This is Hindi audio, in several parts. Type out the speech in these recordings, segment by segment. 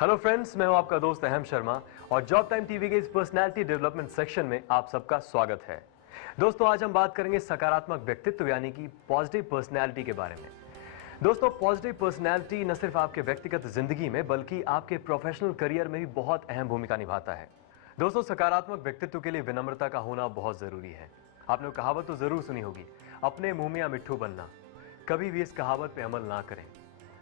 हेलो फ्रेंड्स, मैं हूं आपका दोस्त अहम शर्मा और जॉब टाइम टीवी के इस पर्सनालिटी डेवलपमेंट सेक्शन में आप सबका स्वागत है। दोस्तों, आज हम बात करेंगे सकारात्मक व्यक्तित्व यानी कि पॉजिटिव पर्सनालिटी के बारे में। दोस्तों, पॉजिटिव पर्सनालिटी न सिर्फ आपके व्यक्तिगत जिंदगी में बल्कि आपके प्रोफेशनल करियर में भी बहुत अहम भूमिका निभाता है। दोस्तों, सकारात्मक व्यक्तित्व के लिए विनम्रता का होना बहुत जरूरी है। आपने कहावत तो जरूर सुनी होगी, अपने मुंह में या मिट्ठू बनना। कभी भी इस कहावत पे अमल ना करें।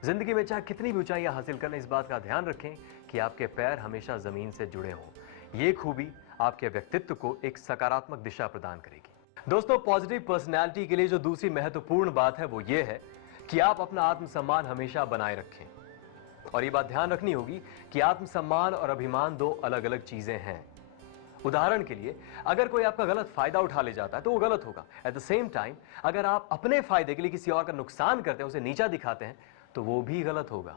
जिंदगी में चाहे कितनी भी ऊंचाइयां हासिल कर लें, इस बात का ध्यान रखें कि आपके पैर हमेशा जमीन से जुड़े हों। ये खूबी आपके व्यक्तित्व को एक सकारात्मक दिशा प्रदान करेगी। दोस्तों, पॉजिटिव पर्सनैलिटी के लिए जो दूसरी महत्वपूर्ण बात है वो ये है कि आप अपना आत्मसम्मान हमेशा बनाए रखें। और ये बात ध्यान रखनी होगी कि आत्मसम्मान और अभिमान दो अलग अलग चीजें हैं। उदाहरण के लिए, अगर कोई आपका गलत फायदा उठा ले जाता है तो वो गलत होगा। एट द सेम टाइम, अगर आप अपने फायदे के लिए किसी और का नुकसान करते हैं, उसे नीचा दिखाते हैं, तो वो भी गलत होगा।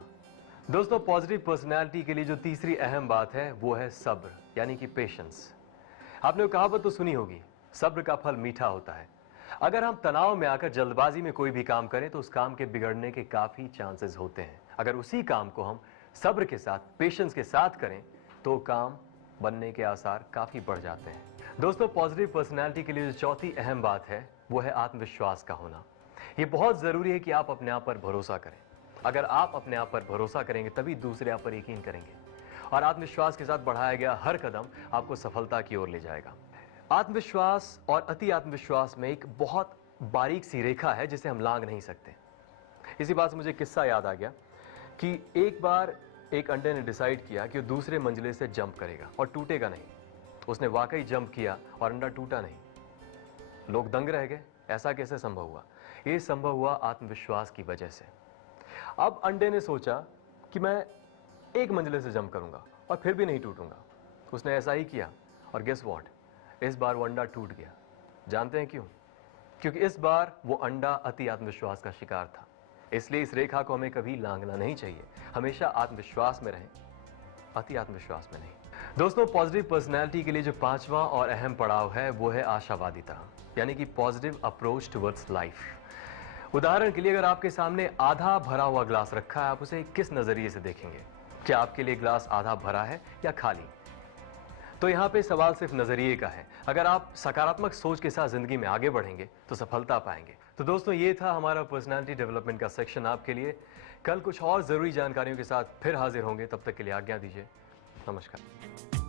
दोस्तों, पॉजिटिव पर्सनैलिटी के लिए जो तीसरी अहम बात है वो है सब्र यानी कि पेशेंस। आपने वो कहावत तो सुनी होगी, सब्र का फल मीठा होता है। अगर हम तनाव में आकर जल्दबाजी में कोई भी काम करें तो उस काम के बिगड़ने के काफी चांसेस होते हैं। अगर उसी काम को हम सब्र के साथ, पेशेंस के साथ करें तो काम बनने के आसार काफी बढ़ जाते हैं। दोस्तों, पॉजिटिव पर्सनैलिटी के लिए जो चौथी अहम बात है वो है आत्मविश्वास का होना। ये बहुत जरूरी है कि आप अपने आप पर भरोसा करें। अगर आप अपने आप पर भरोसा करेंगे तभी दूसरे आप पर यकीन करेंगे, और आत्मविश्वास के साथ बढ़ाया गया हर कदम आपको सफलता की ओर ले जाएगा। आत्मविश्वास और अति आत्मविश्वास में एक बहुत बारीक सी रेखा है जिसे हम लांघ नहीं सकते। इसी बात से मुझे किस्सा याद आ गया कि एक बार एक अंडे ने डिसाइड किया कि वो दूसरे मंजिले से जंप करेगा और टूटेगा नहीं। उसने वाकई जंप किया और अंडा टूटा नहीं। लोग दंग रह गए, ऐसा कैसे संभव हुआ? यह संभव हुआ आत्मविश्वास की वजह से। अब अंडे ने सोचा कि मैं एक मंजिले से जंप करूंगा और फिर भी नहीं टूटूंगा। उसने ऐसा ही किया और गेस व्हाट, इस बार वो अंडा टूट गया। जानते हैं क्यों? क्योंकि इस बार वो अंडा अति आत्मविश्वास का शिकार था। इसलिए इस रेखा को हमें कभी लांघना नहीं चाहिए। हमेशा आत्मविश्वास में रहें, अति आत्मविश्वास में नहीं। दोस्तों, पॉजिटिव पर्सनैलिटी के लिए जो पांचवा और अहम पड़ाव है वो है आशावादिता यानी कि पॉजिटिव अप्रोच टुवर्ड्स लाइफ। उदाहरण के लिए, अगर आपके सामने आधा भरा हुआ ग्लास रखा है, आप उसे किस नजरिए से देखेंगे? क्या आपके लिए ग्लास आधा भरा है या खाली? तो यहां पे सवाल सिर्फ नजरिए का है। अगर आप सकारात्मक सोच के साथ जिंदगी में आगे बढ़ेंगे तो सफलता पाएंगे। तो दोस्तों, ये था हमारा पर्सनालिटी डेवलपमेंट का सेक्शन आपके लिए। कल कुछ और जरूरी जानकारियों के साथ फिर हाजिर होंगे। तब तक के लिए आज्ञा दीजिए। नमस्कार।